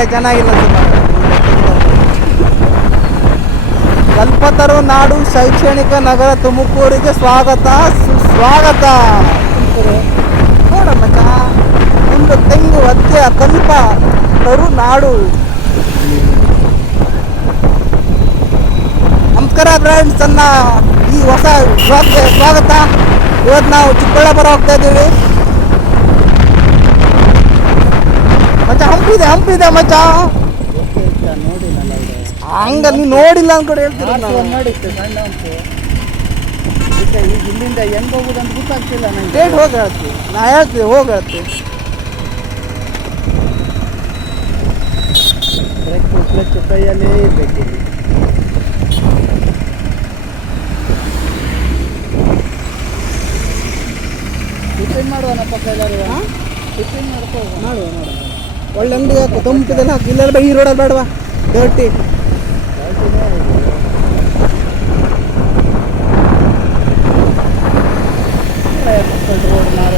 ಕಡೆ ಚೆನ್ನಾಗಿಲ್ಲ ಕಲ್ಪತರು ನಾಡು ಶೈಕ್ಷಣಿಕ ನಗರ ತುಮಕೂರಿಗೆ ಸ್ವಾಗತ ಸುಸ್ವಾಗತ. ನೋಡಮ್ಮ ಒಂದು ತೆಂಗು ಅತ್ಯ ಕಲ್ಪ ತರು ನಾಡು. ನಮಸ್ಕಾರ ಫ್ರೆಂಡ್ಸ್, ನನ್ನ ಈ ಹೊಸ ಬ್ಲಾಗ್ಗೆ ಸ್ವಾಗತ. ಇವತ್ತು ನಾವು ಚಿಕ್ಕಬಳ್ಳಾಪುರ ಹೋಗ್ತಾ ಇದ್ದೀವಿ ಮಚ್ಚ. ಹಂಪಿದೆ ಮಚ್ಚ. ಹಂಗ ನೀವು ನೋಡಿಲ್ಲ ಅನ್ಕೊಂಡು ಹೇಳ್ತೀರ. ನೋಡಿತ್ತು ಸಣ್ಣ ಹಂಪು. ಈಗ ಇಲ್ಲಿಂದ ಹೆಂಗೆ ಹೋಗೋದು ಅಂತ ಗೊತ್ತಾಗ್ತಿಲ್ಲ ನನಗೆ. ಡೇಟ್ ಹೋಗಿ ಹೇಳ್ತೀವಿ, ನಾ ಹೇಳ್ತೀವಿ, ಹೋಗಿ ಹೇಳ್ತೀವಿ. ಕ್ಲಚ್ ಕೈಯಲ್ಲೇ ಇರಬೇಕು. ಟಿಫಿನ್ ಮಾಡುವನಪ್ಪ ಕೈಲಾರು. ಟಿಫಿನ್ ಮಾಡ್ಕೋ ಮಾಡುವ. ಒಳ್ಳೆ ಅಂಗಡಿ ಹಾಕು, ತಂಪಿದೆಲ್ಲ ಹಾಕಿ. ಇಲ್ಲ ಈ ರೋಡಲ್ಲಿ ಬೇಡವಾ ದೊಡ್ಡಿ. ರೋಡ್ ಮಾರ